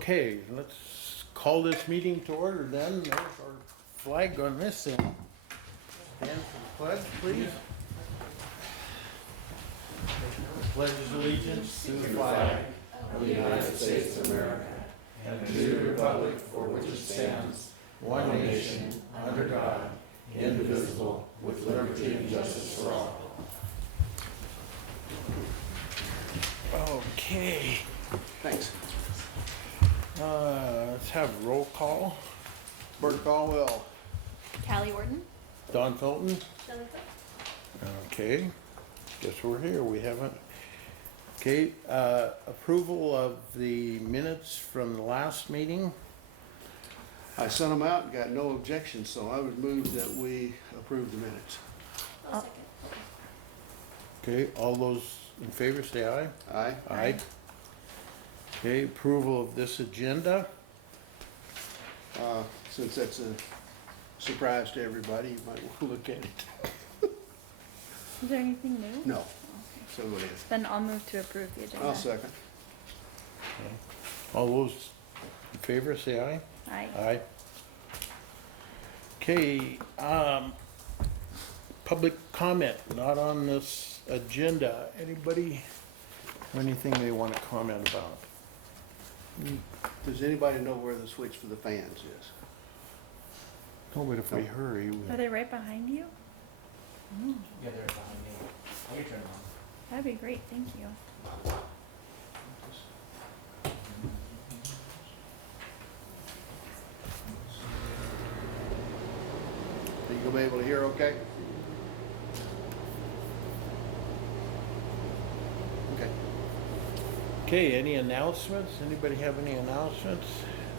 Okay, let's call this meeting to order then. There's our flag on this end. Stand for the pledge, please. Pledge allegiance to the flag of the United States of America and to the republic for which it stands, one nation, under God, indivisible, with liberty and justice for all. Okay, Thanks. let's have roll call. Bert Caldwell. Callie Orton. Don Fulton. Shelley Cook. Okay, guess we're here. We haven't. Okay, approval of the minutes from the last meeting. I sent them out and got no objections, so I would move that we approve the minutes. I'll second. Okay, all those in favor say aye. Aye. Aye. Okay, approval of this agenda. Since that's a surprise to everybody, you might want to look at it. Is there anything new? No, Okay. so it is. Then I'll move to approve the agenda. I'll second. All those in favor say aye. Aye. Aye. Okay, public comment, not on this agenda. Anybody have anything they want to comment about? Does anybody know where the switch for the fans is? No, but if we hurry, Are they right behind you? Yeah, they're behind me. I can turn them on. That'd be great, thank you. Are you gonna be able to hear okay? Okay. okay, any announcements? Anybody have any announcements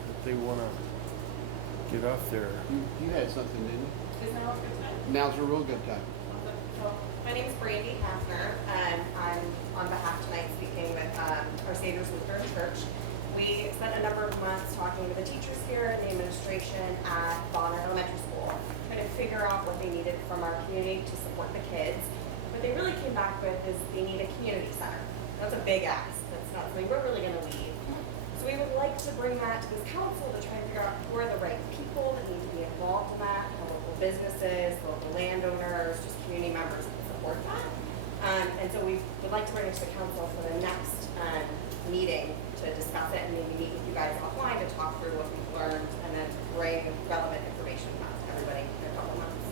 that they want to get off their? You had something, didn't you? Is now a good time? Now's a real good time. Well, my name is Brandy Hafner, and I'm on behalf tonight speaking with our Savior's Lutheran Church. We spent a number of months talking to the teachers here and the administration at Bonner Elementary School, trying to figure out what they needed from our community to support the kids. What they really came back with is they need a community center. That's a big ask. That's not something we're really going to lead. So we would like to bring that to this council to try and figure out who are the right people that need to be involved in that, the local businesses, local landowners, just community members that support that. And so we would like to bring it to the council for the next meeting to discuss it and maybe meet with you guys offline to talk through what we've learned and then bring relevant information back to everybody in a couple months.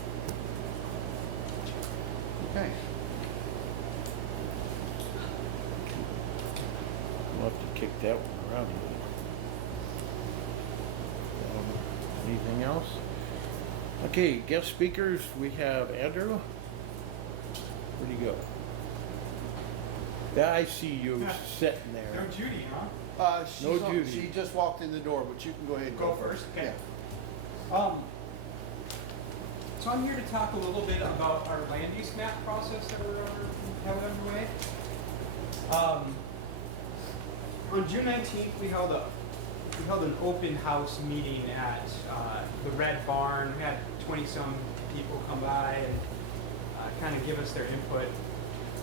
Okay. We'll have to kick that one around a little. Anything else? Okay, guest speakers, we have Andrew. Where'd he go? Yeah, I see you sitting No there. Judy, huh? Judy. She just walked in the door, but you can go ahead and Go first, okay. Yeah. So I'm here to talk a little bit about our land use map process that we're having underway. On June 19th, we held an open house meeting at the Red Barn. We had 20-some people come by and kind of give us their input.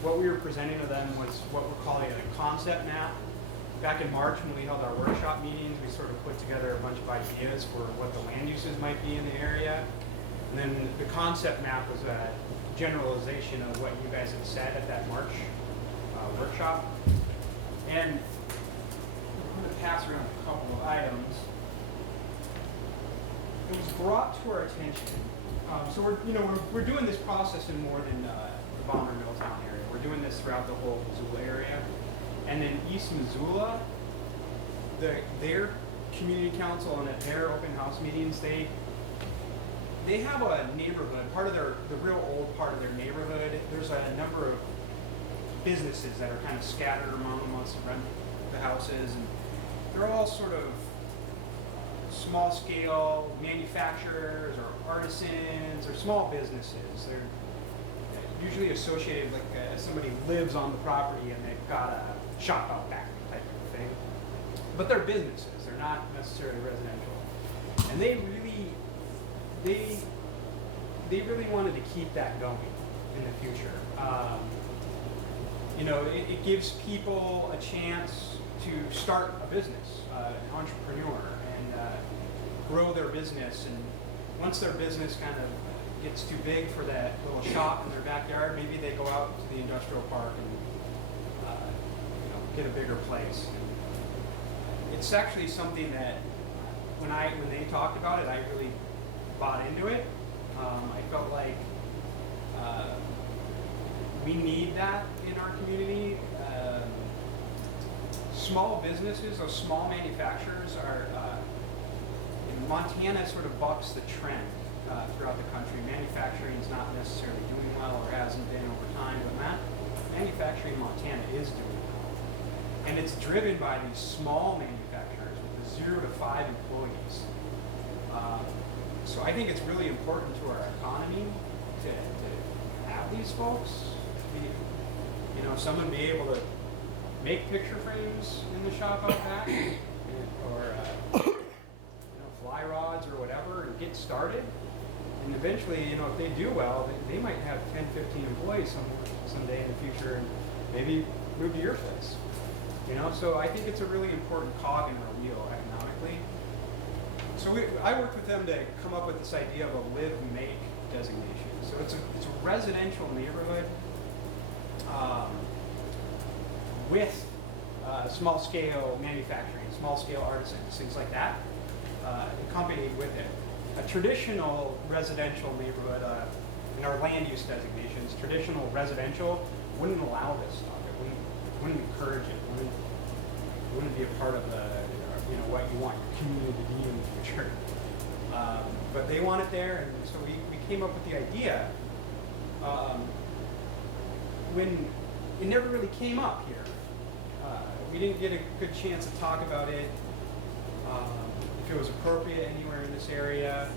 What we were presenting to them was what we're calling a concept map. Back in March, when we held our workshop meetings, we sort of put together a bunch of ideas for what the land uses might be in the area. And then the concept map was a generalization of what you guys had said at that March workshop. And I'm going to pass around a couple of items. It was brought to our attention. So we're doing this process in more than the Bonner Milltown area. We're doing this throughout the whole Missoula area. And in East Missoula, their community council and at their open house meetings, they have a neighborhood, the real old part of their neighborhood. There's a number of businesses that are kind of scattered amongst the houses, and they're all sort of small scale manufacturers or artisans or small businesses. They're usually associated like somebody lives on the property and they've got a shop out back type of thing. But they're businesses, they're not necessarily residential. And they really wanted to keep that going in the future. It gives people a chance to start a business, an entrepreneur, and grow their business. And once their business kind of gets too big for that little shop in their backyard, maybe they go out to the industrial park and get a bigger place. It's actually something that when they talked about it, I really bought into it. I felt like we need that in our community. Small businesses, those small manufacturers are, Montana sort of bucks the trend throughout the country. Manufacturing is not necessarily doing well or hasn't been over time, but manufacturing in Montana is doing well. And it's driven by these small manufacturers with 0 to 5 employees. So I think it's really important to our economy to have these folks. Someone be able to make picture frames in the shop out back, or fly rods or whatever, and get started. And eventually, if they do well, they might have 10, 15 employees someday in the future, and maybe move to your place. So I think it's a really important cog in our wheel economically. So I worked with them to come up with this idea of a live-make designation. So it's a residential neighborhood with small-scale manufacturing, small-scale artisans, things like that, accompanied with it. A traditional residential neighborhood, in our land use designations, traditional residential wouldn't allow this stuff. It wouldn't encourage it. Wouldn't be a part of the, what you want your community to be in the future. But they want it there, and so we came up with the idea. When it never really came up here. We didn't get a good chance to talk about it, if it was appropriate anywhere in this area.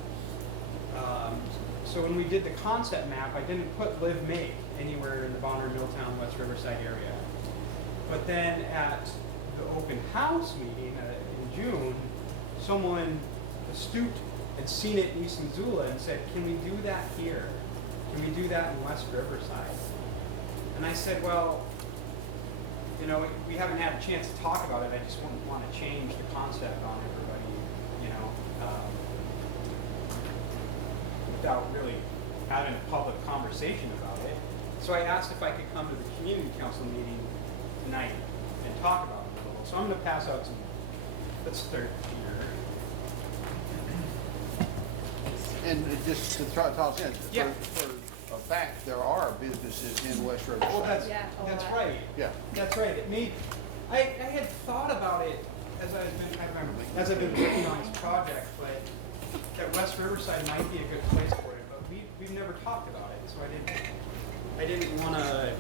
So when we did the concept map, I didn't put Live Make anywhere in the Bonner, Milltown, West Riverside area. But then at the open house meeting in June, someone astute had seen it in East Missoula and said, "Can we do that here? Can we do that in West Riverside?" And I said, well, we haven't had a chance to talk about it. I just wouldn't want to change the concept on everybody, without really having a public conversation about it. So I asked if I could come to the community council meeting tonight and talk about it a little. So I'm going to pass out some, let's start here. And just to toss in, Yeah. for a fact, there are businesses in West Riverside. Well, that's lot. right. Yeah. That's right. I had thought about it as I've been working on this project, but that West Riverside might be a good place for it. But we've never talked about it, so I didn't want to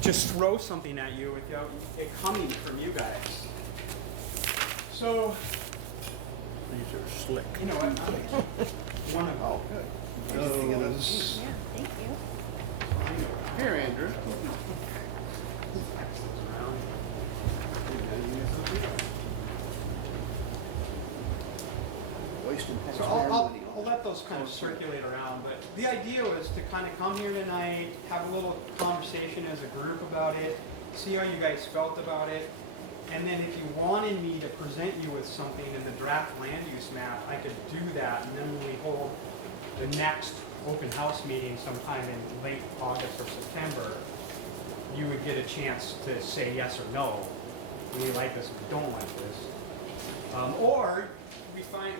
just throw something at you without it coming from you guys. So These are slick. you know what? I'm gonna keep one of Oh, good. those. Yeah, thank you. Here, Andrew. Wasting So taxpayer money. I'll let those kind of circulate around, but the idea was to kind of come here tonight, have a little conversation as a group about it, see how you guys felt about it, and then if you wanted me to present you with something in the draft land use map, I could do that, and then when we hold the next open house meeting sometime in late August or September, you would get a chance to say yes or no. Do we like this or we don't like this? Or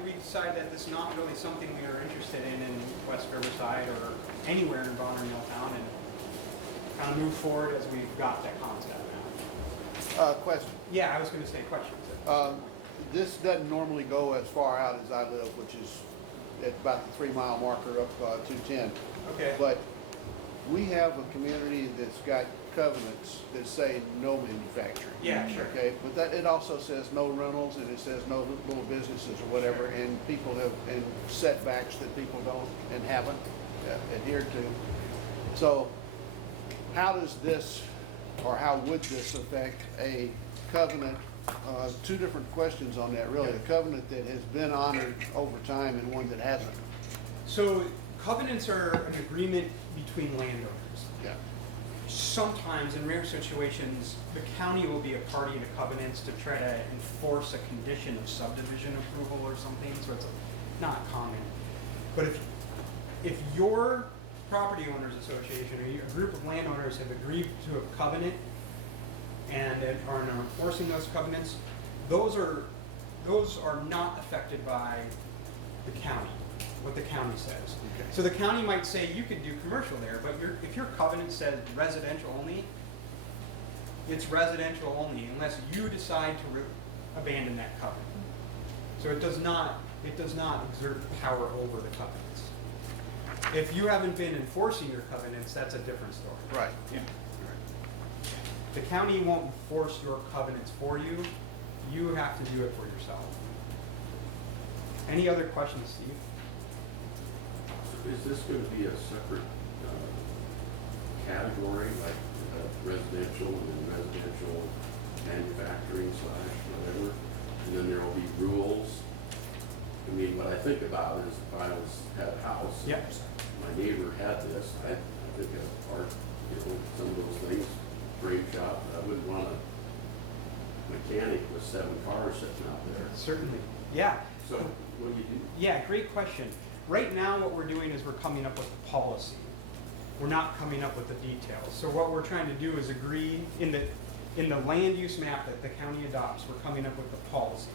we decide that this is not really something we are interested in West Riverside or anywhere in Bonner, Milltown, and kind of move forward as we've got that concept now. Question. Yeah, I was going to say questions. This doesn't normally go as far out as I live, which is at about the 3 mile marker up 210. Okay. But we have a community that's got covenants that say no manufacturing. Yeah, sure. Okay, but that, it also says no rentals and it says no little businesses or whatever, and people have, and setbacks that people don't and haven't adhered to. So how does this, or how would this affect a covenant? Two different questions on that, really. A covenant that has been honored over time and one that hasn't. So covenants are an agreement between landowners. Yeah. sometimes, in rare situations, the county will be a party to covenants to try to enforce a condition of subdivision approval or something, so it's not common. But if your property owners association or a group of landowners have agreed to a covenant and are now enforcing those covenants, those are not affected by the county, what the county says. Okay. So the county might say you can do commercial there, but if your covenant says residential only, it's residential only unless you decide to abandon that covenant. So it does not exert power over the covenants. If you haven't been enforcing your covenants, that's a different story. Right. Yeah. The county won't enforce your covenants for you. You have to do it for yourself. Any other questions, Steve? So is this going to be a separate category, like residential and residential manufacturing / whatever? And then there will be rules? I mean, what I think about is if I had a house, Yep. my neighbor had this, I think of art, some of those things, frame shop, but I wouldn't want a mechanic with 7 cars sitting out there. Certainly. Yeah. So what do you do? Yeah, great question. Right now what we're doing is we're coming up with a policy. We're not coming up with the details. So what we're trying to do is agree in the land use map that the county adopts, we're coming up with the policy.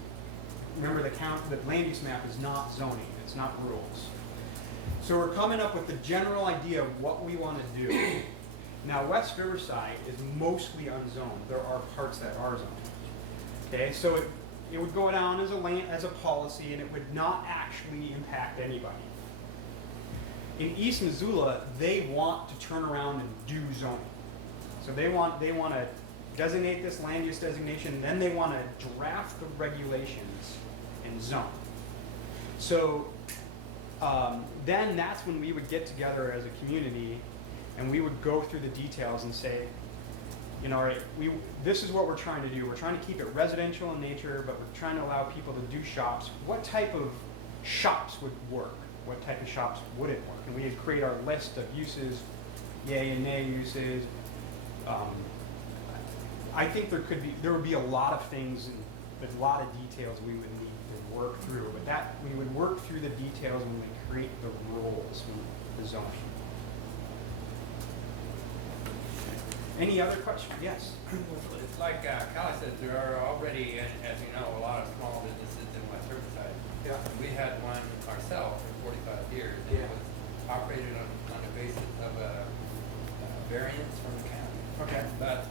Remember, the land use map is not zoning, it's not rules. So we're coming up with the general idea of what we want to do. Now, West Riverside is mostly unzoned. There are parts that are zoned. Okay, so it would go down as a policy, and it would not actually impact anybody. In East Missoula, they want to turn around and do zoning. So they want to designate this land use designation, then they want to draft the regulations and zone. So then that's when we would get together as a community and we would go through the details and say, all right, this is what we're trying to do. We're trying to keep it residential in nature, but we're trying to allow people to do shops. What type of shops would work? What type of shops wouldn't work? And we would create our list of uses, yay and nay uses. I think there would be a lot of things and a lot of details we would need to work through, but that we would work through the details when we create the rules for the zoning. Any other questions? Yes. It's like Callie says, there are already, as you know, a lot of small businesses in West Riverside. Yeah. We had one ourselves for 45 years. And Yeah. it was operated on the basis of a variance from the county. Okay. But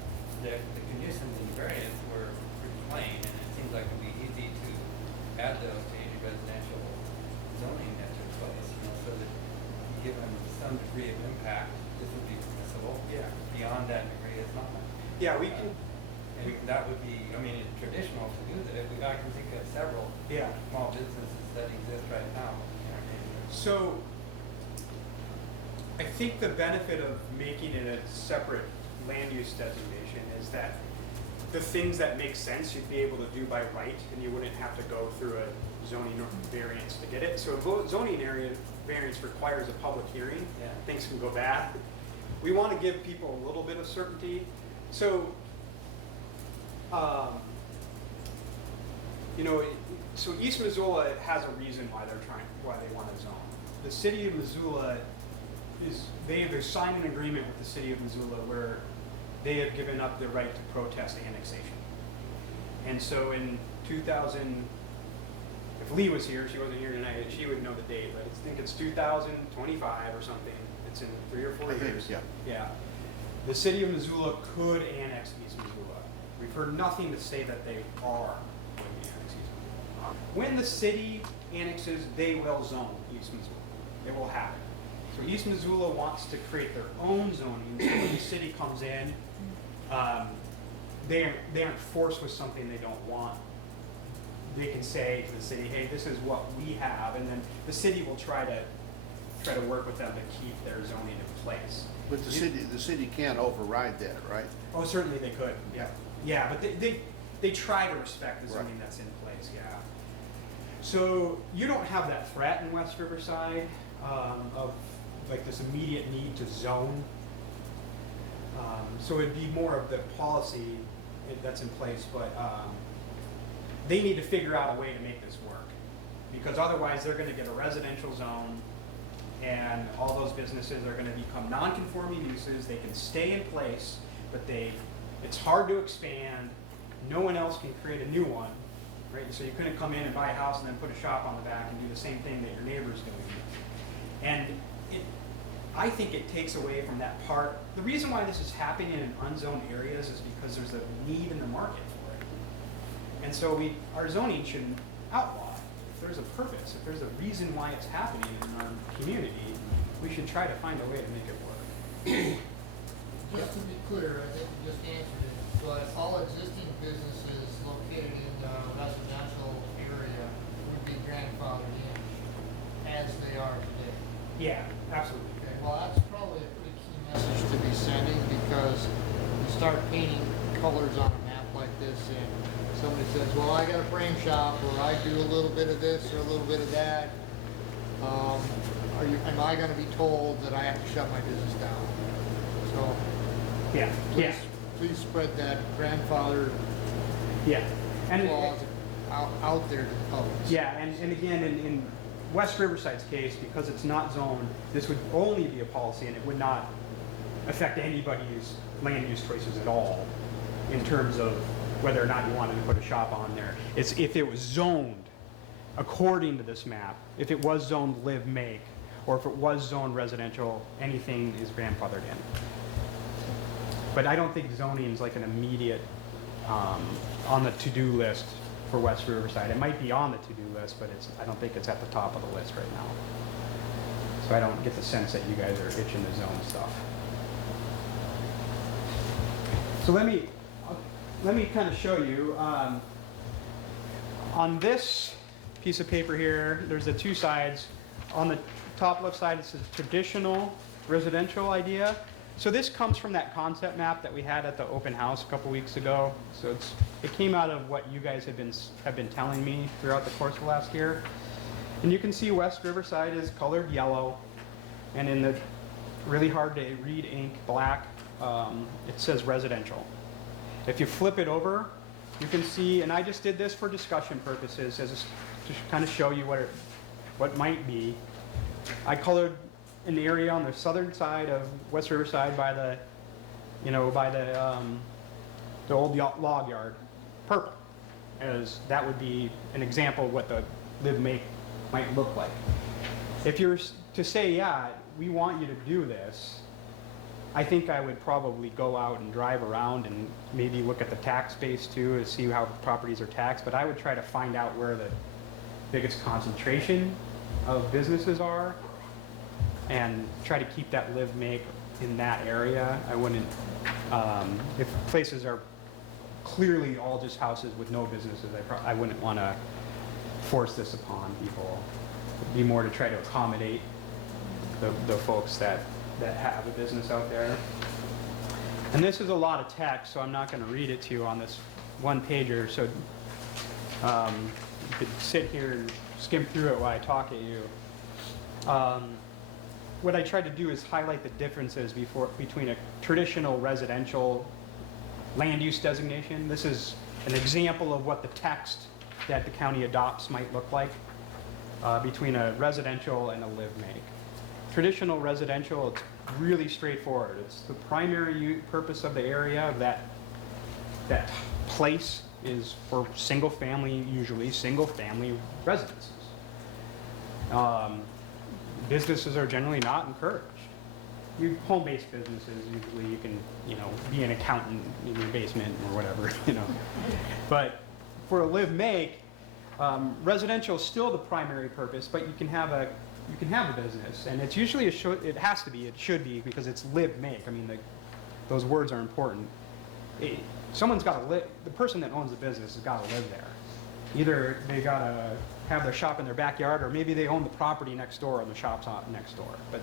the conditions in the variance were pretty plain, and it seems like it would be easy to add those to any residential zoning that took place, so that given some degree of impact, this would be permissible. Yeah. Beyond that degree, it's not. Yeah, we can. And that would be, it's traditional to do that. I can think of several Yeah. small businesses that exist right now in our neighborhood. So, I think the benefit of making it a separate land use designation is that the things that make sense you'd be able to do by right, and you wouldn't have to go through a zoning variance to get it. So a zoning area variance requires a public hearing. Yeah. Things can go bad. We want to give people a little bit of certainty. So, so East Missoula has a reason why they want to zone. The city of Missoula they have signed an agreement with the city of Missoula where they have given up their right to protest annexation. And so in 2000, if Lee was here, she wasn't here tonight, she would know the date, but I think it's 2025 or something. It's in 3 or 4 years. Yeah. Yeah. The city of Missoula could annex East Missoula. We've heard nothing to say that they are going to annex East Missoula. When the city annexes, they will zone East Missoula. It will happen. So East Missoula wants to create their own zoning, so when the city comes in, they aren't forced with something they don't want. They can say to the city, hey, this is what we have, and then the city will try to work with them to keep their zoning in place. But the city can't override that, right? Oh, certainly they could, yeah. Yeah, but they try to respect the zoning Right. that's in place, yeah. So you don't have that threat in West Riverside of like this immediate need to zone. So it'd be more of the policy that's in place, but they need to figure out a way to make this work. Because otherwise they're gonna get a residential zone and all those businesses are gonna become non-conforming uses. They can stay in place, but it's hard to expand. No one else can create a new one, right? So you couldn't come in and buy a house and then put a shop on the back and do the same thing that your neighbor's doing. And I think it takes away from that part. The reason why this is happening in unzoned areas is because there's a need in the market for it. And so our zoning shouldn't outlaw it. If there's a purpose, if there's a reason why it's happening in our community, we should try to find a way to make it work. Just to be clear, I think you just answered it, but all existing businesses located in the residential area would be grandfathered in as they are today. Yeah, absolutely. Okay, well, that's probably a pretty key message to be sending, because you start painting colors on a map like this and somebody says, well, I got a frame shop, or I do a little bit of this or a little bit of that. Am I gonna be told that I have to shut my business down? So, Yeah, yeah, please spread that grandfather yeah. And clause out there to the public. yeah, and again, in West Riverside's case, because it's not zoned, this would only be a policy and it would not affect anybody's land use choices at all in terms of whether or not you wanted to put a shop on there. It's if it was zoned according to this map, if it was zoned live make, or if it was zoned residential, anything is grandfathered in. But I don't think zoning is like an immediate on the to-do list for West Riverside. It might be on the to-do list, but I don't think it's at the top of the list right now. So I don't get the sense that you guys are itching to zone stuff. So let me kind of show you. On this piece of paper here, there's the two sides. On the top left side, it's a traditional residential idea. So this comes from that concept map that we had at the open house a couple weeks ago. So it came out of what you guys have been telling me throughout the course of last year. And you can see West Riverside is colored yellow, and in the really hard to read ink black, it says residential. If you flip it over, you can see, and I just did this for discussion purposes, to kind of show you what might be. I colored an area on the southern side of West Riverside by the old log yard, purple, as that would be an example of what the live make might look like. If you're to say, yeah, we want you to do this, I think I would probably go out and drive around and maybe look at the tax base too to see how properties are taxed, but I would try to find out where the biggest concentration of businesses are and try to keep that live make in that area. I wouldn't, if places are clearly all just houses with no businesses, I wouldn't want to force this upon people. It'd be more to try to accommodate the folks that have a business out there. And this is a lot of text, so I'm not going to read it to you on this one pager. So you could sit here and skim through it while I talk at you. What I tried to do is highlight the differences between a traditional residential land use designation. This is an example of what the text that the county adopts might look like between a residential and a live make. Traditional residential, it's really straightforward. It's the primary purpose of the area of that place is for single family, usually single family residences. Businesses are generally not encouraged. Home-based businesses, usually you can, be an accountant in your basement or whatever, But for a live make, residential is still the primary purpose, but you can have a business, and it's usually it should be because it's live make. I mean, those words are important. Someone's got to live. The person that owns the business has got to live there. Either they got to have their shop in their backyard, or maybe they own the property next door and the shop's next door. But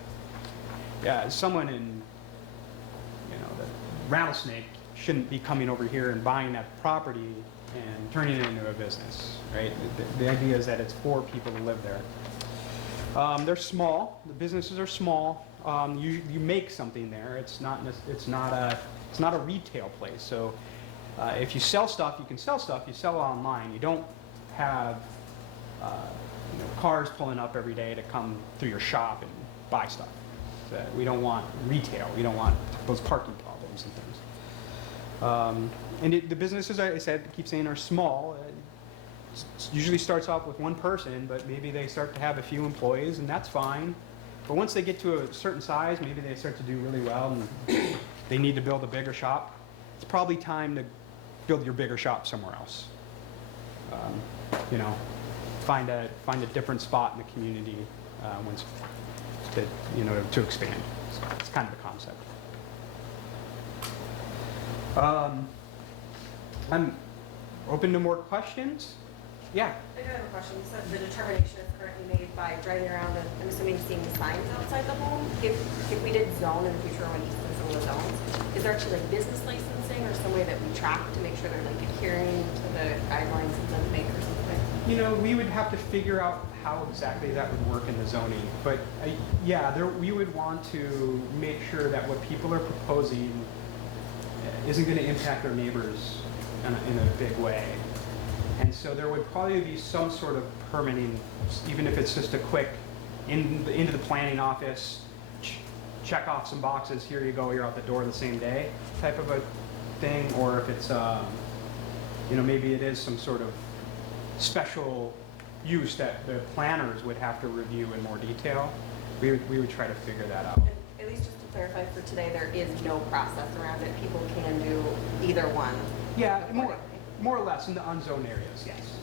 yeah, someone in the Rattlesnake shouldn't be coming over here and buying that property and turning it into a business, right? The idea is that it's for people to live there. They're small. The businesses are small. You make something there. It's not a retail place. So if you sell stuff, you can sell stuff. You sell online. You don't have cars pulling up every day to come through your shop and buy stuff. So we don't want retail. We don't want those parking problems and things. And the businesses, I said, keep saying, are small. It usually starts off with one person, but maybe they start to have a few employees, and that's fine. But once they get to a certain size, maybe they start to do really well, and they need to build a bigger shop. It's probably time to build your bigger shop somewhere else. Find a different spot in the community to expand. It's kind of the concept. I'm open to more questions. Yeah. I do have a question. So the determination is currently made by driving around and I'm assuming seeing the signs outside the home. If we did zone in the future when East Missoula zones, is there actually like business licensing or some way that we track to make sure they're like adhering to the guidelines of the make or something? We would have to figure out how exactly that would work in the zoning. But we would want to make sure that what people are proposing isn't going to impact their neighbors in a big way. And so there would probably be some sort of permitting, even if it's just a quick into the planning office, check off some boxes, here you go, you're out the door the same day type of a thing. Or if it's, maybe it is some sort of special use that the planners would have to review in more detail. We would try to figure that out. And at least just to clarify for today, there is no process around it. People can do either one. Yeah, more or less in the unzoned areas, yes.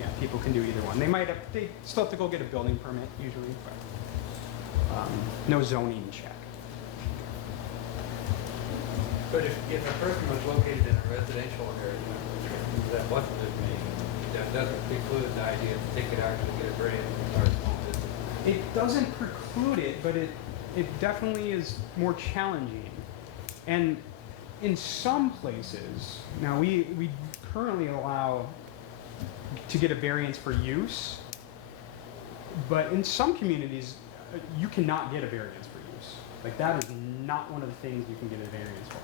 Yeah, people can do either one. They still have to go get a building permit usually, but no zoning check. But if a person was located in a residential area that wasn't designated, that doesn't preclude the idea that they could actually get a variance and start a small business. It doesn't preclude it, but it definitely is more challenging. And in some places, now we currently allow to get a variance for use, but in some communities, you cannot get a variance for use. Like that is not one of the things you can get a variance for.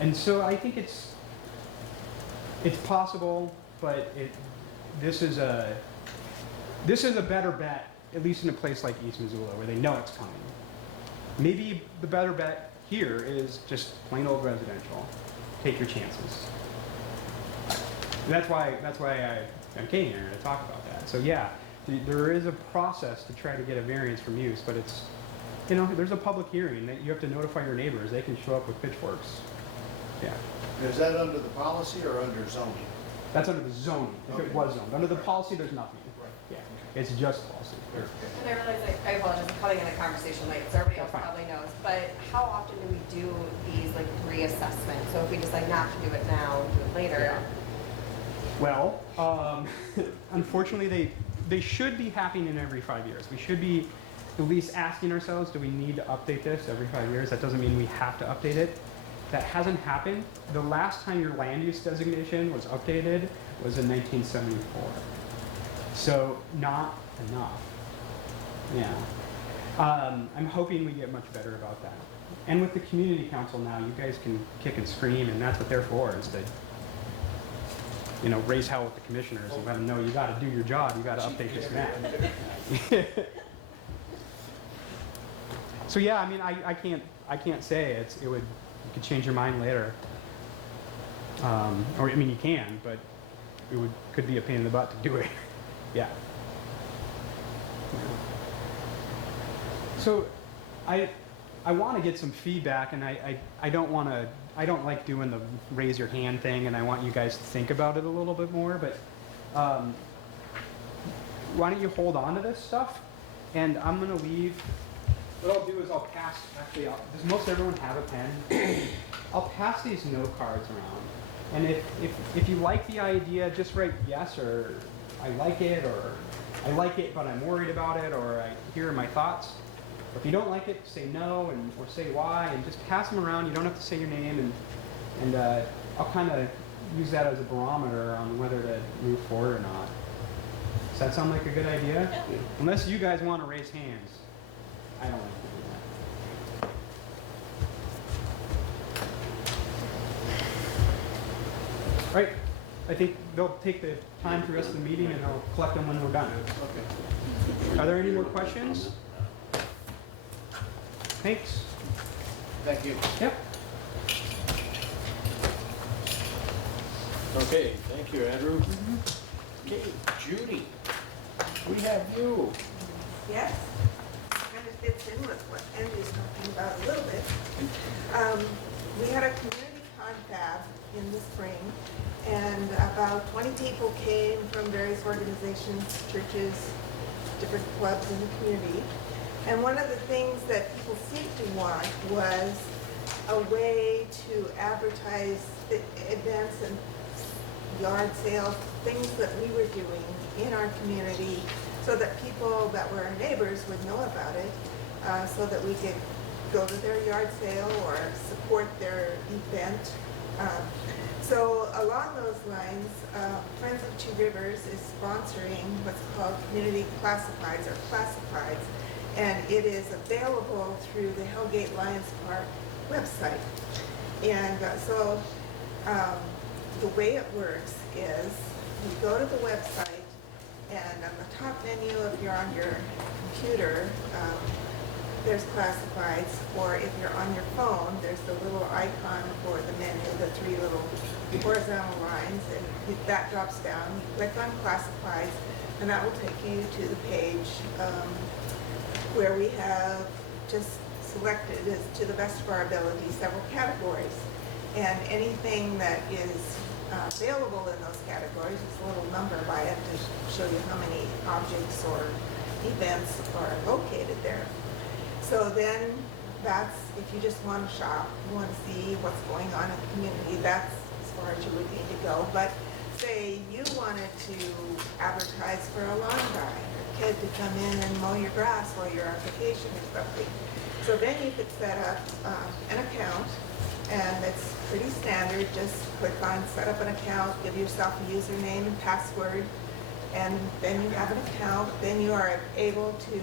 And so I think it's possible, but this is a better bet, at least in a place like East Missoula, where they know it's coming. Maybe the better bet here is just plain old residential. Take your chances. That's why I came here to talk about that. So yeah, there is a process to try to get a variance from use, but it's, there's a public hearing that you have to notify your neighbors. They can show up with pitchforks. Yeah. Is that under the policy or under zoning? That's under the zoning, if it was zoned. Under the policy, there's nothing. Yeah, it's just policy. And I realize I apologize, I'm cutting in the conversation late, so everybody else That's fine. probably knows. But how often do we do these like reassessments? So if we decide not to do it now, do it later. Well, unfortunately, they should be happening every 5 years. We should be at least asking ourselves, do we need to update this every 5 years? That doesn't mean we have to update it. That hasn't happened. The last time your land use designation was updated was in 1974. So not enough. Yeah. I'm hoping we get much better about that. And with the community council now, you guys can kick and scream, and that's what they're for, is to raise hell with the commissioners and let them know you got to do your job. You got to update this map. So yeah, I mean, I can't say you could change your mind later. Or I mean, you can, but it could be a pain in the butt to do it. Yeah. So I want to get some feedback, and I don't like doing the raise your hand thing, and I want you guys to think about it a little bit more, but why don't you hold on to this stuff, and I'm going to leave. What I'll do is I'll pass, does most everyone have a pen? I'll pass these note cards around, and if you like the idea, just write yes, or I like it, or I like it but I'm worried about it, or here are my thoughts. If you don't like it, say no, or say why, and just pass them around. You don't have to say your name, and I'll kind of use that as a barometer on whether to move forward or not. Does that sound like a good idea? Yeah. Unless you guys want to raise hands. I don't like to do that. Right, I think they'll take the time for the rest of the meeting and they'll collect them when we're done. Okay. Are there any more questions? Thanks. Thank you. Yep. Okay, thank you, Andrew. Okay, Judy, we have you. Yes, kind of fits in with what Andrew's talking about a little bit. We had a community confab in the spring, and about 20 people came from various organizations, churches, different clubs in the community. And one of the things that people seemed to want was a way to advertise the events and yard sales, things that we were doing in our community, so that people that were our neighbors would know about it, so that we could go to their yard sale or support their event. So along those lines, Friends of Two Rivers is sponsoring what's called Community Classifieds or Classifieds, and it is available through the Hellgate Lions Park website. And the way it works is you go to the website, and on the top menu, if you're on your computer, there's classifieds, or if you're on your phone, there's the little icon for the menu, the three little horizontal lines, and that drops down. You click on classifieds, and that will take you to the page where we have just selected, as to the best of our ability, several categories. And anything that is available in those categories, it's a little number by it to show you how many objects or events are located there. So then that's, if you just want to shop, you want to see what's going on in the community, that's as far as you would need to go. But say you wanted to advertise for a lawn guy, or a kid to come in and mow your grass while you're on vacation or something. So then you could set up an account, and it's pretty standard. Just click on set up an account, give yourself a username and password, and then you have an account. Then you are able to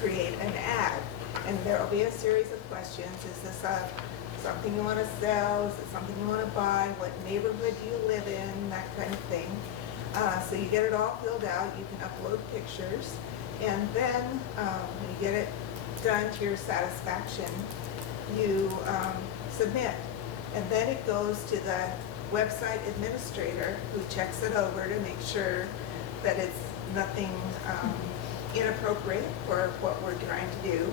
create an ad, and there will be a series of questions. Is this something you want to sell? Is it something you want to buy? What neighborhood do you live in? That kind of thing. So you get it all filled out. You can upload pictures, and then when you get it done to your satisfaction, you submit, and then it goes to the website administrator, who checks it over to make sure that it's nothing inappropriate for what we're trying to do.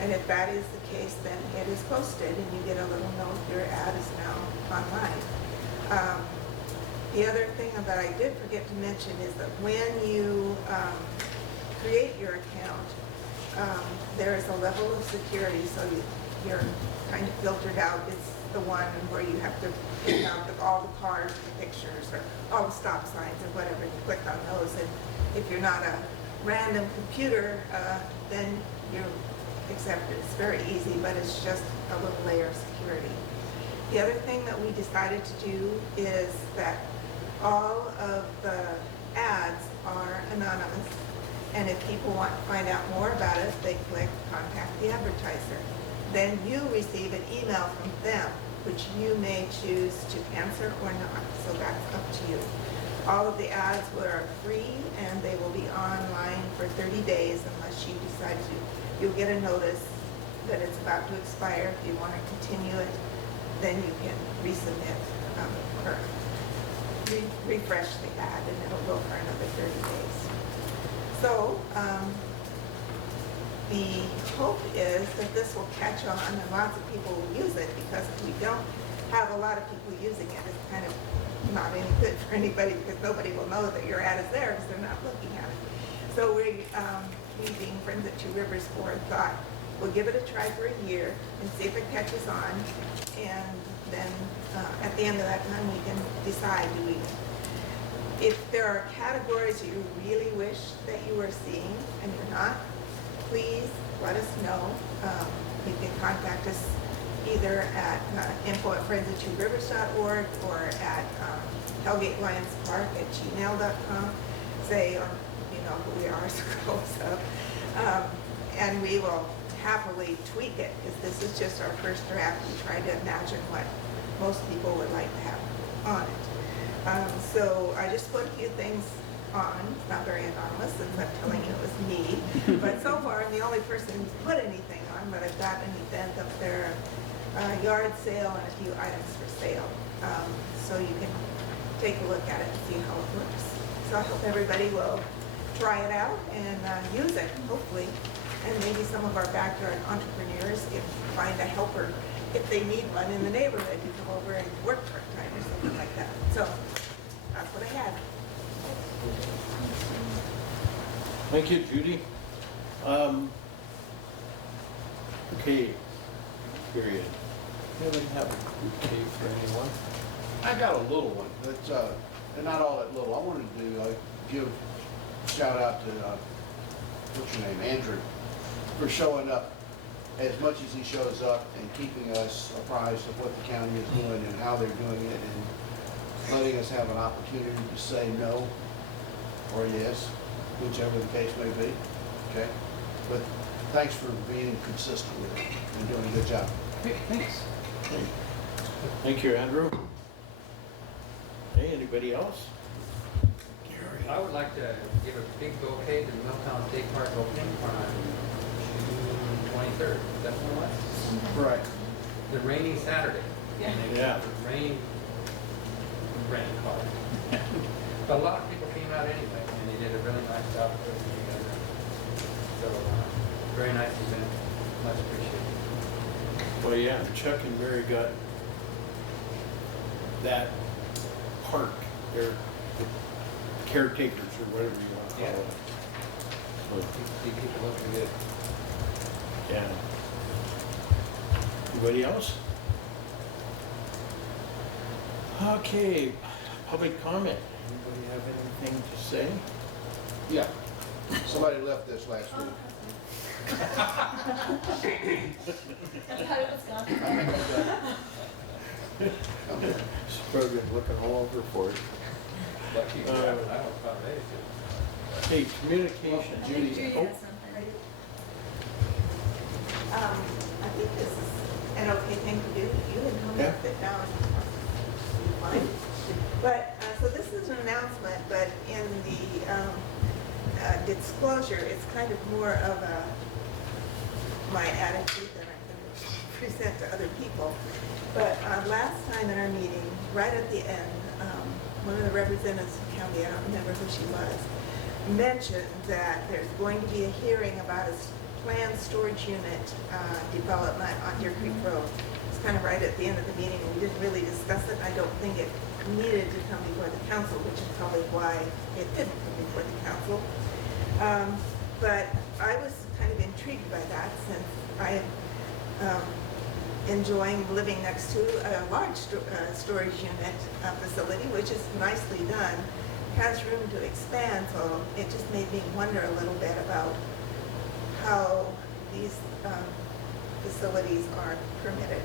And if that is the case, then it is posted, and you get a little note your ad is now online. The other thing that I did forget to mention is that when you create your account, there is a level of security, so you're kind of filtered out. It's the one where you have to pick out all the cars, the pictures, or all the stop signs or whatever. You click on those, and if you're not a random computer, then you're accepted. It's very easy, but it's just a little layer of security. The other thing that we decided to do is that all of the ads are anonymous, and if people want to find out more about us, they click contact the advertiser. Then you receive an email from them, which you may choose to answer or not, so that's up to you. All of the ads are free, and they will be online for 30 days unless you decide to. You'll get a notice that it's about to expire. If you want to continue it, then you can resubmit or refresh the ad, and it'll go for another 30 days. So the hope is that this will catch on and lots of people will use it, because if we don't have a lot of people using it, it's kind of not any good for anybody, because nobody will know that your ad is there because they're not looking at it. So we being Friends at Two Rivers Board, thought we'll give it a try for a year and see if it catches on, and then at the end of that time we can decide, do we, if there are categories you really wish that you were seeing and you're not, please let us know. You can contact us either at info@friendsofTwoRivers.org or at hellgatelionspark@gmail.com. Say, or you know who we are, so close up. And we will happily tweak it, because this is just our first draft. We try to imagine what most people would like to have on it. So I just put a few things on. It's not very anonymous, since I'm telling you it was me. But so far, I'm the only person who's put anything on, but I've got an event up there, a yard sale and a few items for sale. So you can take a look at it and see how it looks. So I hope everybody will try it out and use it, hopefully. And maybe some of our backyard entrepreneurs can find a helper if they need one in the neighborhood to come over and work part-time or something like that. So that's what I had. Thank you, Judy. Okay, period. Anybody have a bouquet for anyone? I got a little one, that's, and not all that little. I wanted to give a shout out to, what's your name, Andrew, for showing up as much as he shows up and keeping us apprised of what the county is doing and how they're doing it, and letting us have an opportunity to say no or yes, whichever the case may be, okay? But thanks for being consistent with it and doing a good job. Great, thanks. Okay. Thank you, Andrew. Hey, anybody else? Gary. I would like to give a big bouquet to the Milltown State Park opening on June 23rd. That's when it was? Right. The rainy Saturday. Yeah. Rain called. But a lot of people came out anyway, and they did a really nice job of putting it together. So, very nice event, much appreciated. Well, yeah, Chuck and Mary got that park, their caretakers or whatever you want to call Yeah. it. So, See people looking good. yeah. Anybody else? Okay, public comment. Anybody have anything to say? Yeah. Somebody left this last week. She's probably been looking all over for it. Lucky you got it. I don't know how Hey, communication, Judy. Oh, I think this is an okay thing to do. You can come Yeah. and sit down. Fine. But, so this is an announcement, but in the disclosure, it's kind of more of my attitude than I'm going to present to other people. But last time in our meeting, right at the end, one of the representatives from county, I don't remember who she was, mentioned that there's going to be a hearing about a planned storage unit development on Deer Creek Road. It's kind of right at the end of the meeting, and we didn't really discuss it. I don't think it needed to come before the council, which is probably why it didn't come before the council. But I was kind of intrigued by that, since I am enjoying living next to a large storage unit facility, which is nicely done, has room to expand, so it just made me wonder a little bit about how these facilities are permitted.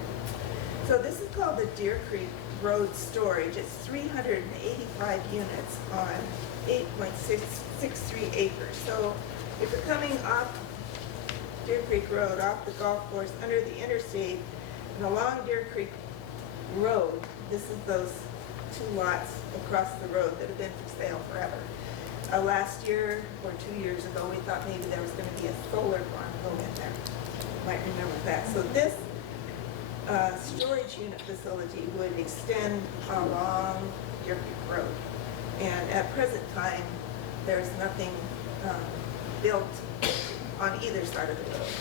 So this is called the Deer Creek Road Storage. It's 385 units on 8.663 acres. So if you're coming off Deer Creek Road, off the golf course, under the interstate, and along Deer Creek Road, this is those two lots across the road that have been for sale forever. Last year or 2 years ago, we thought maybe there was going to be a solar farm go in there. You might remember that. So this storage unit facility would extend along Deer Creek Road. And at present time, there's nothing built on either side of the road,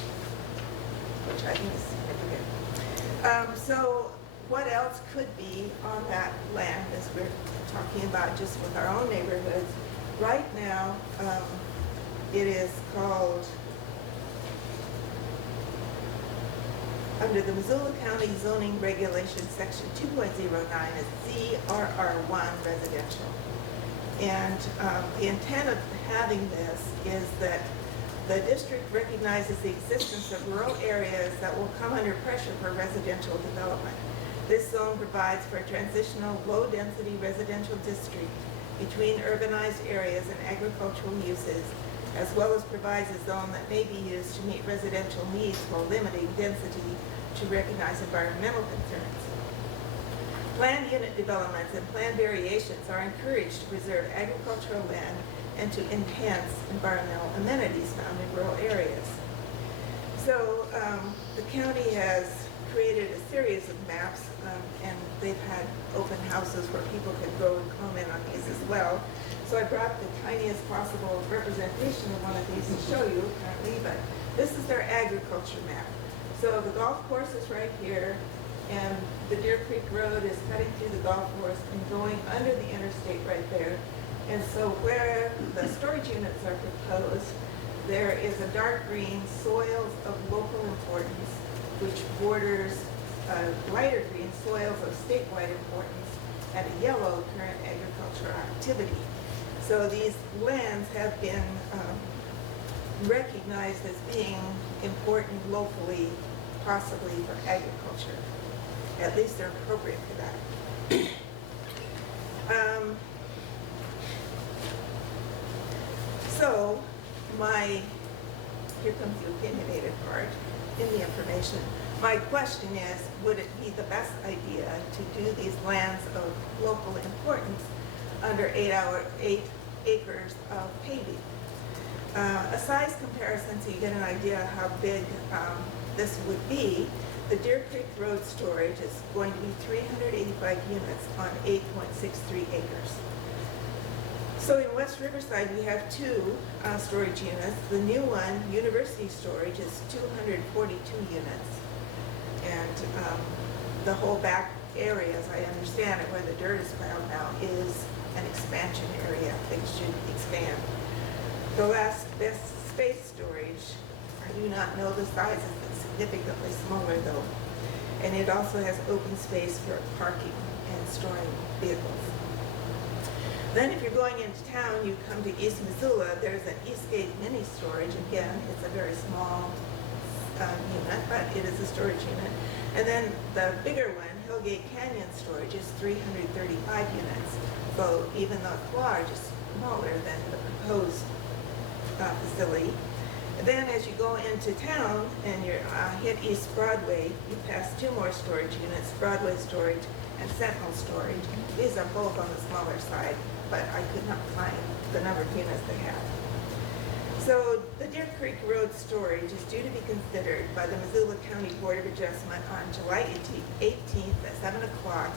which I think is significant. So what else could be on that land, as we're talking about just with our own neighborhoods? Right now, it is called, under the Missoula County Zoning Regulations, Section 2.09 is ZRR1 residential. And the intent of having this is that the district recognizes the existence of rural areas that will come under pressure for residential development. This zone provides for a transitional low-density residential district between urbanized areas and agricultural uses as well as provides a zone that may be used to meet residential needs while limiting density to recognize environmental concerns. Planned unit developments and planned variations are encouraged to preserve agricultural land and to enhance environmental amenities found in rural areas. So the county has created a series of maps, and they've had open houses where people could go and comment on these as well. So I brought the tiniest possible representation of one of these to show you currently, but this is their agriculture map. So the golf course is right here, and the Deer Creek Road is cutting through the golf course and going under the interstate right there. And so where the storage units are proposed, there is a dark green soils of local importance, which borders lighter green soils of statewide importance and a yellow current agricultural activity. So these lands have been recognized as being important locally, possibly for agriculture. At least they're appropriate for that. So here comes the opinionated part in the information. My question is, would it be the best idea to do these lands of local importance under 8 acres of paving? A size comparison so you get an idea how big this would be. The Deer Creek Road storage is going to be 385 units on 8.63 acres. So in West Riverside, we have 2 storage units. The new one, University Storage, is 242 units. And the whole back area, as I understand it, where the dirt is found now, is an expansion area. Things should expand. The last best space storage, I do not know the size, it's significantly smaller though. And it also has open space for parking and storing vehicles. Then if you're going into town, you come to East Missoula, there's an Eastgate mini storage. Again, it's a very small unit, but it is a storage unit. And then the bigger one, Hillgate Canyon Storage, is 335 units. So even though it's large, it's smaller than the proposed facility. And then as you go into town and you hit East Broadway, you pass 2 more storage units, Broadway Storage and Sentinel Storage. These are both on the smaller side, but I could not find the number of units they have. So the Deer Creek Road storage is due to be considered by the Missoula County Board of Adjustment on July 18th at 7 o'clock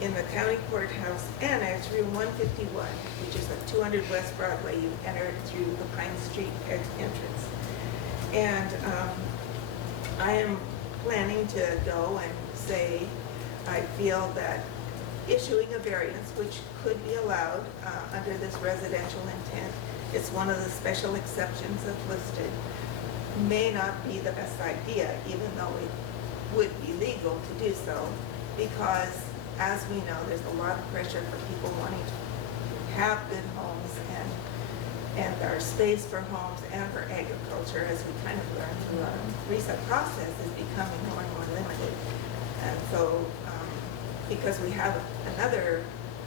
in the County Courthouse Annex, Room 151, which is at 200 West Broadway. You enter through the Pine Street entrance. And I am planning to go and say I feel that issuing a variance, which could be allowed under this residential intent, it's one of the special exceptions that's listed, may not be the best idea, even though it would be legal to do so, because as we know, there's a lot of pressure for people wanting to have good homes, and our space for homes and for agriculture, as we kind of learned through our recent process, is becoming more and more limited. And so, because we have another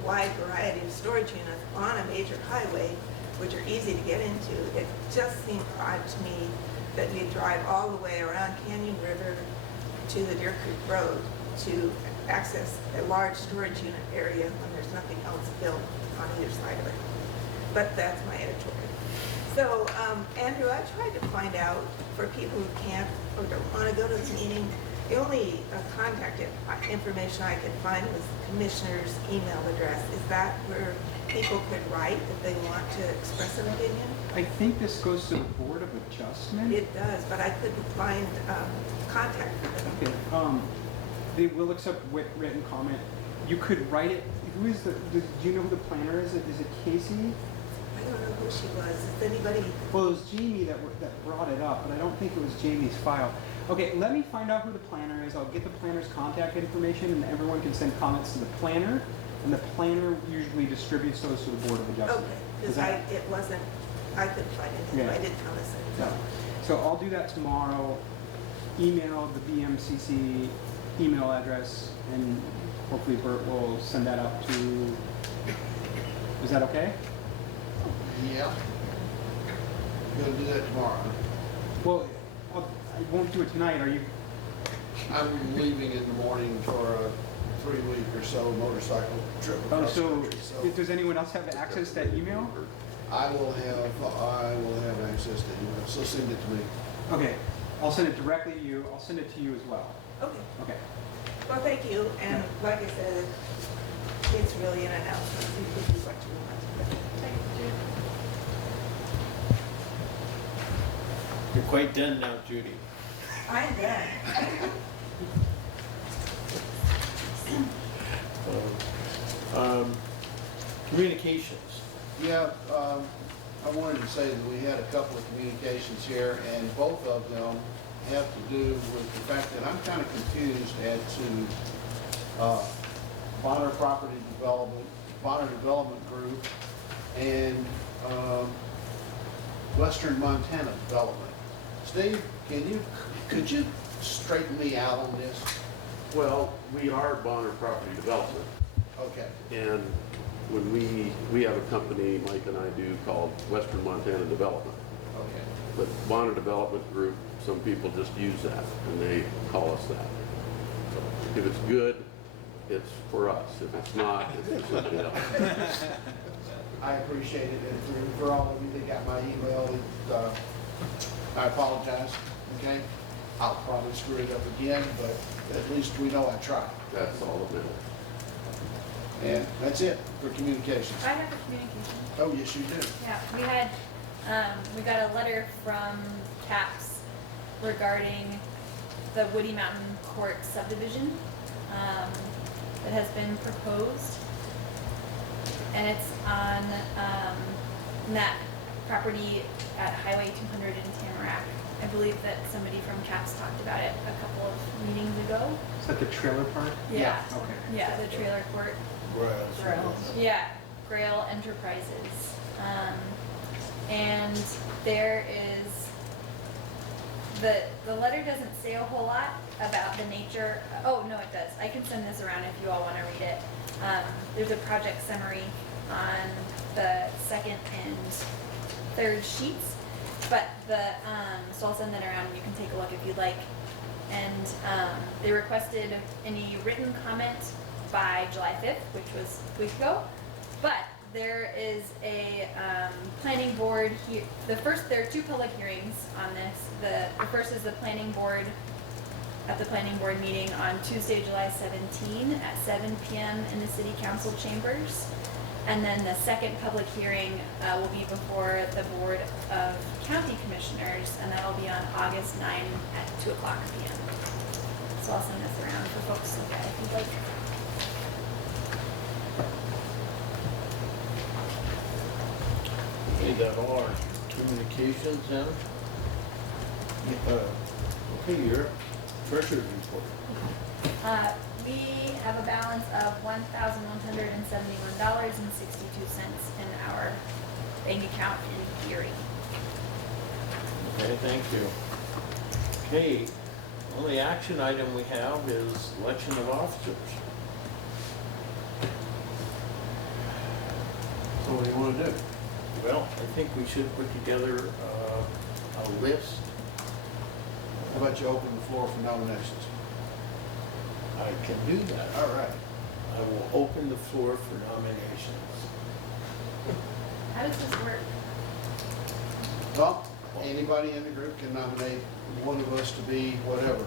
wide variety of storage units on a major highway, which are easy to get into, it just seemed odd to me that we drive all the way around Canyon River to the Deer Creek Road to access a large storage unit area when there's nothing else built on either side of it. But that's my editorial. So, Andrew, I tried to find out for people who can't or don't want to go to the meeting, the only contact information I could find was the commissioner's email address. Is that where people could write if they want to express an opinion? I think this goes to the Board of Adjustment. It does, but I couldn't find contact for them. Okay, they will accept written comment. You could write it. Who is do you know who the planner is? Is it Casey? I don't know who she was. Is anybody? Well, it was Jamie that brought it up, but I don't think it was Jamie's file. Okay, let me find out who the planner is. I'll get the planner's contact information, and everyone can send comments to the planner, and the planner usually distributes those to the Board of Adjustment. Okay, because it wasn't, I couldn't find anything. Yeah. I didn't notice it. No. So I'll do that tomorrow. Email the BMCC email address, and hopefully Bert will send that up to. Is that okay? Yeah. You're gonna do that tomorrow, huh? Well, I won't do it tonight. Are you? I'm leaving in the morning for a 3-week or so motorcycle trip Oh, across the so country, does anyone else have access to that email? I will have access to email, so send it to me. Okay, I'll send it directly to you. I'll send it to you as well. Okay, Okay. well, thank you, and like I said, it's really an announcement, you can do what you want. Thank you. You're quite done now, Judy. I'm done. Communications. Yeah, I wanted to say that we had a couple of communications here, and both of them have to do with the fact that I'm kind of confused as to Bonner Property Development, Bonner Development Group, and Western Montana Development. Steve, could you straighten me out on this? Well, we are Bonner Property Development, Okay, and when we have a company, Mike and I do, called Western Montana Development. okay. But Bonner Development Group, some people just use that, and they call us that. So if it's good, it's for us. If it's not, it's for somebody else. I appreciate it, and for all of you that got my email, I apologize, okay? I'll probably screw it up again, but at least we know I tried. That's all that matters. And that's it for communications. I have a communication. Oh, yes, you do. Yeah, we got a letter from CAPS regarding the Woody Mountain Court subdivision that has been proposed. And it's on that property at Highway 200 in Tamarack. I believe that somebody from CAPS talked about it a couple of meetings ago. Is that the trailer park? Yeah. Okay. Yeah, the trailer court. Yeah, Grail Enterprises. And there is, the letter doesn't say a whole lot about the nature, oh, no, it does. I can send this around if you all want to read it. There's a project summary on the second and third sheets, but so I'll send that around and you can take a look if you'd like. And they requested any written comment by July 5th, which was a week ago. But there is a planning board here. There are 2 public hearings on this. The first is the planning board at the planning board meeting on Tuesday, July 17 at 7 p.m. in the city council chambers. And then the second public hearing will be before the Board of County Commissioners, and that'll be on August 9 at 2 o'clock p.m. So I'll send this around for folks to look at if you'd like. Okay, that all our communications then? Okay, your treasurer's report. We have a balance of $1,171.62 in our bank account in theory. Okay, thank you. Okay, only action item we have is election of officers. So what do you want to do? Well, I think we should put together a list. How about you open the floor for nominations? I can do that. All right. I will open the floor for nominations. How does this work? Well, anybody in the group can nominate one of us to be whatever,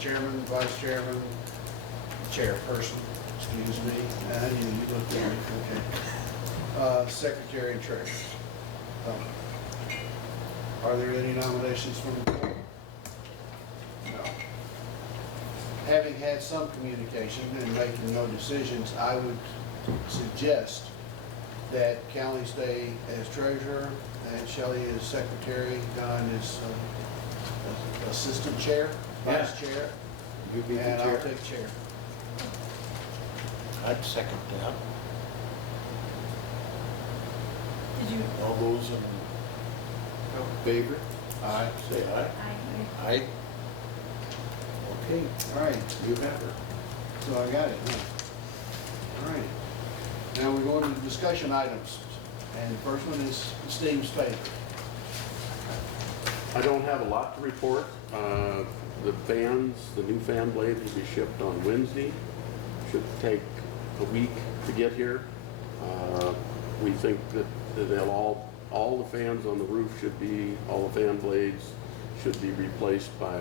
chairman, vice chairman, chairperson, excuse me. You looked at me, okay. Secretary and treasurer. Are there any nominations from the board? No. Having had some communication and making no decisions, I would suggest that Callie stay as treasurer and Shelley is secretary, Don is assistant chair, vice chair, You be the and I'll chair. take chair. I'd second that. Did you? All those in favor? Aye. Say aye. Aye. Okay, All right, you have her. so I got it, huh? All right. Now we're going to discussion items, and the first one is Steve's favorite. I don't have a lot to report. The fans, the new fan blades will be shipped on Wednesday. Should take a week to get here. We think that they'll all the fans on the roof should be, all the fan blades should be replaced by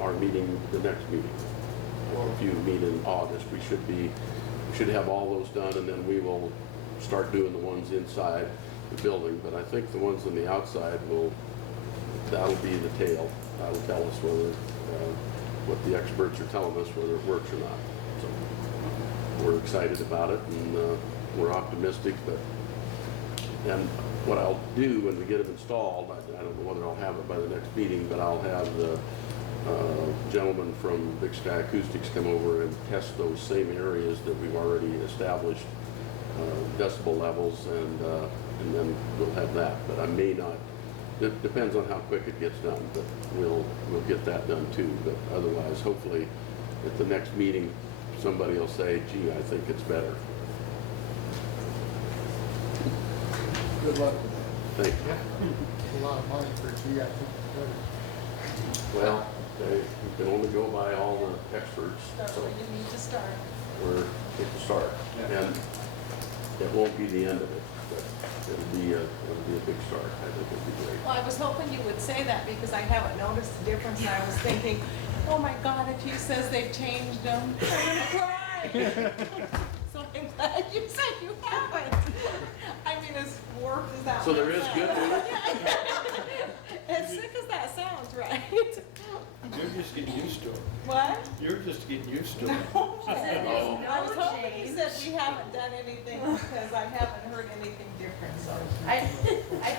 our meeting, the next meeting. If you meet in August, we should have all those done, and then we will start doing the ones inside the building. But I think the ones on the outside that'll be the tail. That'll tell us whether, what the experts are telling us, whether it works or not. So we're excited about it, and we're optimistic. And what I'll do when we get them installed, I don't know whether I'll have it by the next meeting, but I'll have the gentleman from Big Sky Acoustics come over and test those same areas that we've already established decibel levels, and then we'll have that. But I may not. It depends on how quick it gets done, but we'll get that done too. But otherwise, hopefully, at the next meeting, somebody will say, "Gee, I think it's better." Good luck with that. Thank you. It's a lot of money for G, I think it's better. Well, you can only go by all the experts. Start So where you need to start. we're at the start, and it won't be the end of it, but it'll be a big start. I think it'll be great. Well, I was hoping you would say that because I haven't noticed the difference, and I was thinking, oh my God, if he says they've changed them, I'm gonna cry. So I'm glad you said you haven't. I mean, as warped as that So there is sounds. good news. As sick as that sounds, right? You're just getting used to it. What? You're just getting used to it. She said Oh. there's I was no hoping you change. said we haven't done anything because I haven't heard anything different, so. I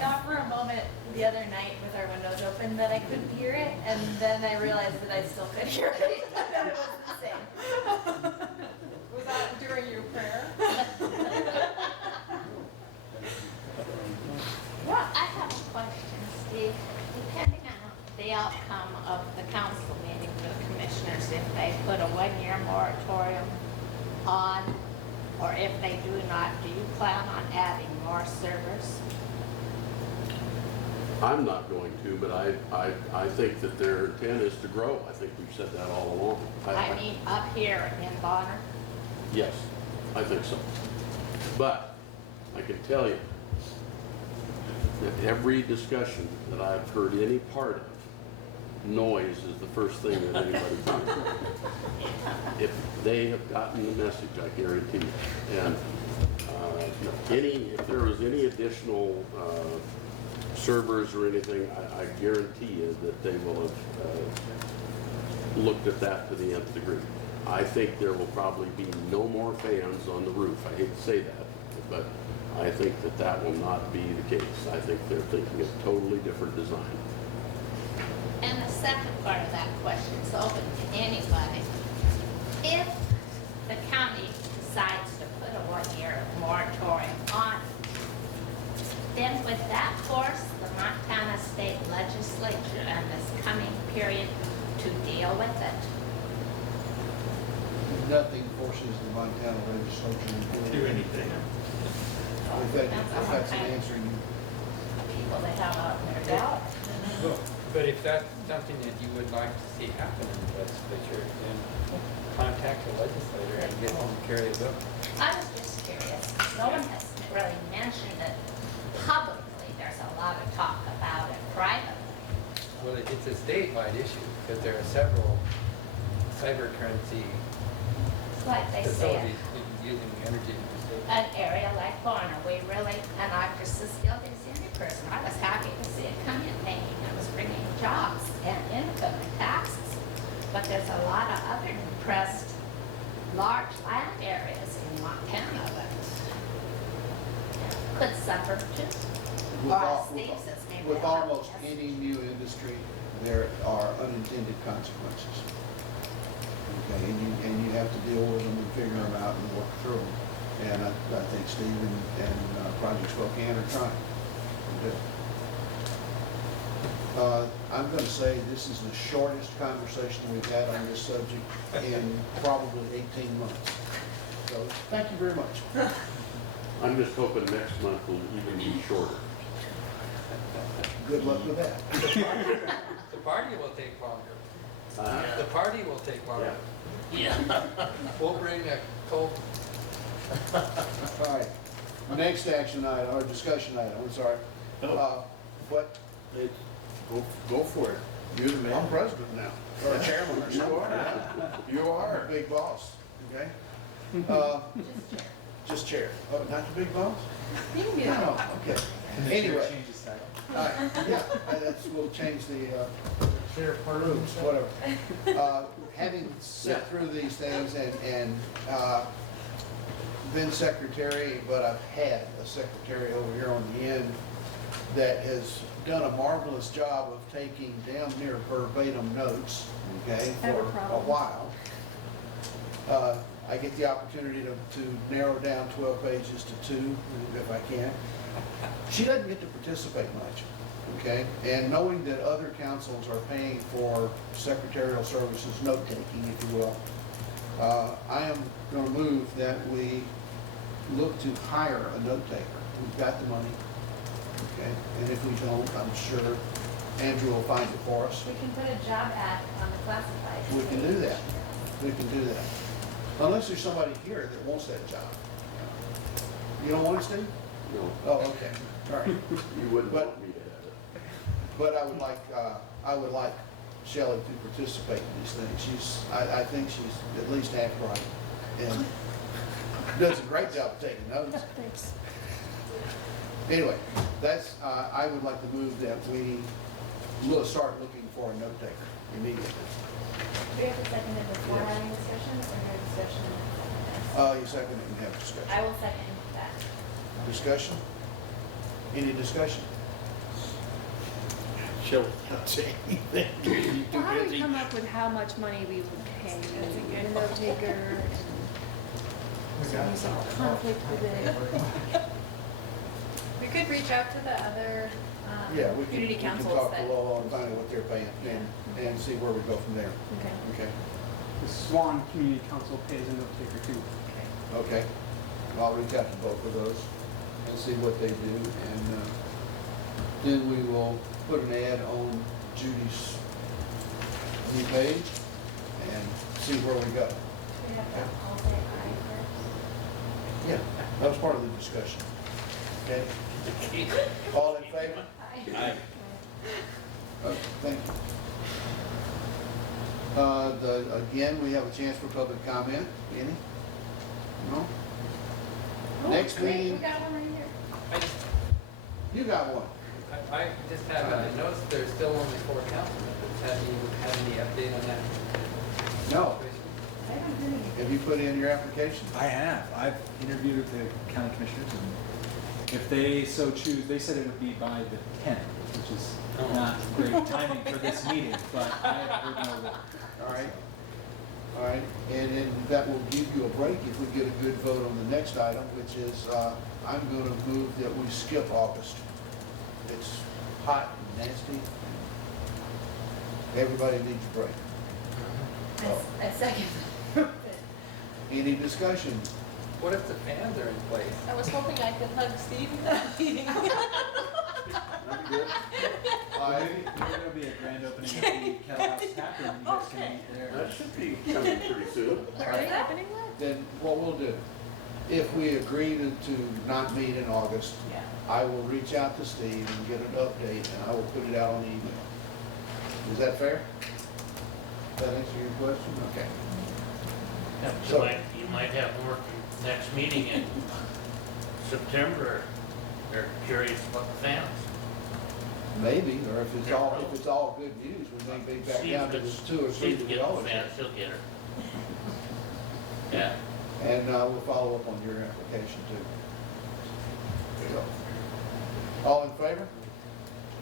thought for a moment the other night with our windows open that I couldn't hear it, and then I realized that I still could hear it. That it was the same. Was that during your prayer? Well, I have a question, Steve. Depending on the outcome of the council meeting, the commissioners, if they put a one-year moratorium on, or if they do not, do you plan on adding more servers? I'm not going to, but I think that their intent is to grow. I think we've said that all along. I mean, up here in Bonner? Yes, I think so. But I can tell you that every discussion that I've heard any part of, noise is the first thing that anybody does. If they have gotten the message, I guarantee you. And if there was any additional servers or anything, I guarantee you that they will have looked at that to the nth degree. I think there will probably be no more fans on the roof. I hate to say that, but I think that will not be the case. I think they're thinking of a totally different design. And the second part of that question is open to anybody. If the county decides to put a one-year moratorium on, then would that force the Montana State Legislature and this coming period to deal with it? Nothing forces the Montana legislature to Do anything. If that's an answer you. People that have out their doubt. But if that's something that you would like to see happen in the legislature, then contact the legislator and get them to carry it up. I was just curious. No one has really mentioned it publicly. There's a lot of talk about it privately. Well, it's a statewide issue because there are several cyber currency It's like they say it. facilities using energy in the state. An area like Bonner, we really, and I'm just as guilty as any person. I was happy to see it come in paying. It was bringing jobs and income and taxes. But there's a lot of other depressed, large land areas in Montana that could suffer too. With Or al- as Steve says, maybe With they'll have almost less. any new industry, there are unintended consequences. Okay, and you have to deal with them and figure them out and work through them. And I think Steve and Project Spokane are trying to do it. I'm going to say this is the shortest conversation we've had on this subject in probably 18 months. So thank you very much. I'm just hoping next month will even be shorter. good luck with that. The party will take longer. Uh, The party will take longer. Yeah. We'll bring a cold. All right, next action item, or discussion item, I'm sorry. What, Go for it. You're the I'm man. president now, or chairman or You something. are. You I'm a are. big boss, okay? Just chair. Oh, not the big boss? You can do No, that. no, okay. Anyway. Yeah, that's, we'll change the, rooms, whatever. Having sat through these things and been secretary, but I've had a secretary over here on the end that has done a marvelous job of taking damn near verbatim notes, okay, for Never a problem. while. I get the opportunity to narrow down 12 pages to 2, if I can. She doesn't get to participate much, okay? And knowing that other councils are paying for secretarial services, note-taking, if you will, I am going to move that we look to hire a note-taker. We've got the money, okay? And if we don't, I'm sure Andrew will find it for us. We can put a job ad on the classified. We can do that. We can do that. Unless there's somebody here that wants that job. You don't want it, Steve? No, Oh, okay, all right. you wouldn't But- want me to have it. But I would like Shelley to participate in these things. I think she's at least half right. And does a great job of taking notes. Thanks. Anyway, that's, I would like to move that we start looking for a note taker immediately. Do we have to second it before Yes. having discussion or no discussion? You second it and have I discussion. will second that. Discussion? Any discussion? She'll not say anything. You're too Well, how do we busy. come up with how much money we would pay a note taker and some sort of conflict with it? We could reach out to the other Yeah, we can community councils talk that. to Lola and find out what they're paying and see where we go from there. Okay. Okay? The Swan Community Council pays a note taker too. Okay. I'll reach out to both of those and see what they do, and then we will put an ad on Judy's new page and see where we go. We have to all say aye first. Yeah, that was part of the discussion. Okay? All in favor? Aye. Okay, thank you. Again, we have a chance for public comment. Any? No? Oh, Next great, meeting- We got one right here. I just, You got one. I just have noticed there's still only 4 council members. Have you had any update on that? No. situation? I haven't heard anything. Have you put in your application? I have. I've interviewed with the county commissioners, and if they so choose, they said it would be by the 10th, which is not great timing for this meeting, but I have heard no word. All right. All right, and that will give you a break if we get a good vote on the next item, which is, I'm gonna move that we skip August. It's hot and nasty. Everybody needs a break. I second. Any discussion? What if the fans are in place? I was hoping I could hug Steve in that meeting. That'd be good. Maybe there'll be a grand opening of the Kettle House Tap Room, and you guys can meet there. That should be coming pretty soon. Where are they opening that? Then what we'll do, if we agree to not meet in August, Yeah. I will reach out to Steve and get an update, and I will put it out on email. Is that fair? Does that answer your question? Okay. Yeah, So- you might have more next meeting in September. They're curious about the fans. Maybe, or if it's all good news, we may be back See down if to the it's, 2 or 3 see if that you we get the always fans, have. he'll get her. Yeah. And we'll follow up on your application too. So, all in favor?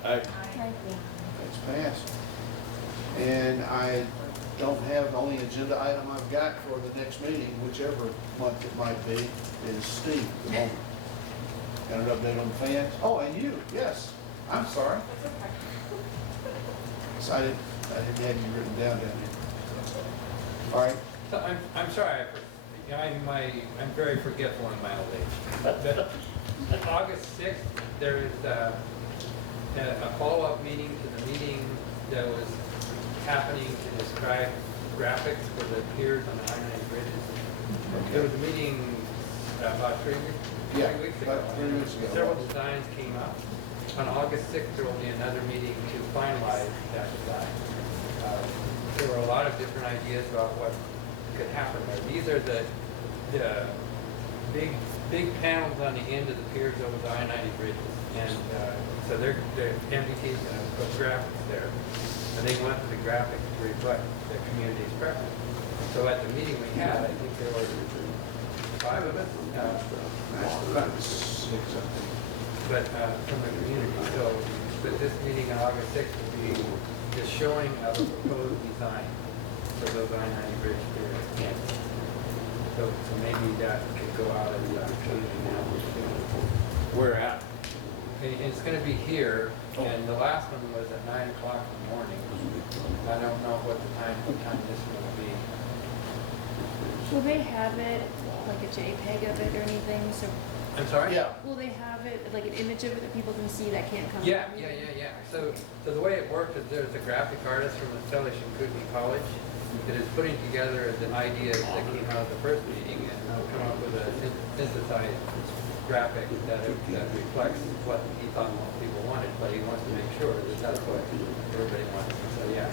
Aye. It's passed. And I don't have, the only agenda item I've got for the next meeting, whichever month it might be, is Steve at the moment. Got an update on the fans? Oh, and you, yes. I'm sorry. So I didn't have you written down here. All right, So I'm sorry, I'm very forgetful in my old age. But August 6th, there is a follow-up meeting to the meeting that was happening to describe graphics for the piers on the I-90 bridges. There was a meeting about 3 weeks ago. about 3 weeks ago. Several designs came up. On August 6th, there will be another meeting to finalize that design. There were a lot of different ideas about what could happen there. These are the big panels on the end of the piers over the I-90 bridges. And so they're MDT's going to put graphics there. And they want the graphics to reflect the community's preference. So at the meeting we had, I think there were 5 of us. About 6, I think. But from the community. So, but this meeting on August 6th will be the showing of a proposed design for those I-90 bridge piers. So maybe that could go out as a community now. Where at? And it's gonna be here, and the last one was at 9 o'clock in the morning. I don't know what time this one will be. Will they have it, like a JPEG of it or anything, so I'm sorry? Yeah, will they have it, like an image of it that people can see that can't come? Yeah. So the way it worked is there's a graphic artist from the Stellish and Kootenai College that is putting together the ideas that came out of the first meeting, and they'll come up with a synthesized graphic that reflects what he thought most people wanted, but he wants to make sure that that's what everybody wants. So, yeah.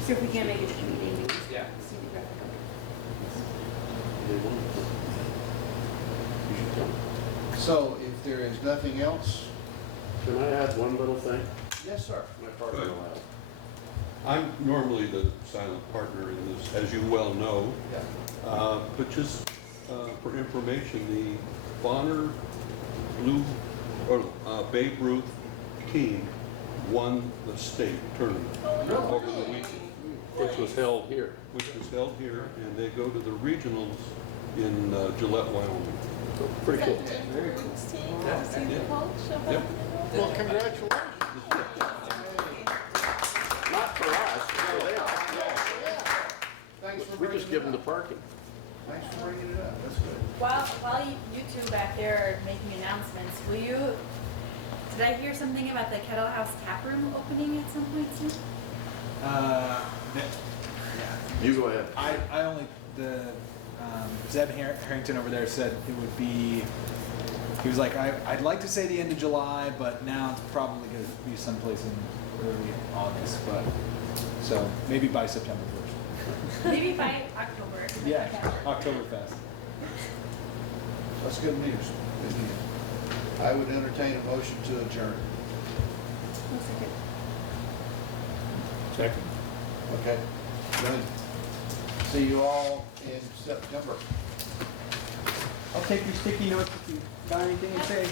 So if we can't make it to the meeting, we can Yeah. see the graphic of it. so if there is nothing else, Can I add one little thing? yes, sir. My partner will add. I'm normally the silent partner in this, as you well know. Yeah. But just for information, the Bonner Babe Ruth team won the state tournament over the weekend, Which was held here. which was held here, and they go to the regionals in Gillette, Wyoming. Pretty cool. Very cool. Yeah. See the coach of Yep. Well, congratulations. Not for us, for them. Thanks for We bringing just give it them the up. parking. Thanks for bringing it up, that's good. While you two back there are making announcements, did I hear something about the Kettle House Tap Room opening at some point soon? You go ahead. I only, Zeb Harrington over there said it would be, he was like, I'd like to say the end of July, but now it's probably gonna be someplace in early August, but, so maybe by September 1st. Maybe by October. if we make Yeah, it happen. Oktoberfest. That's good news. Good news. I would entertain a motion to adjourn. One second. Second. Okay, good. See you all in September. I'll take your sticky notes if you got anything to say.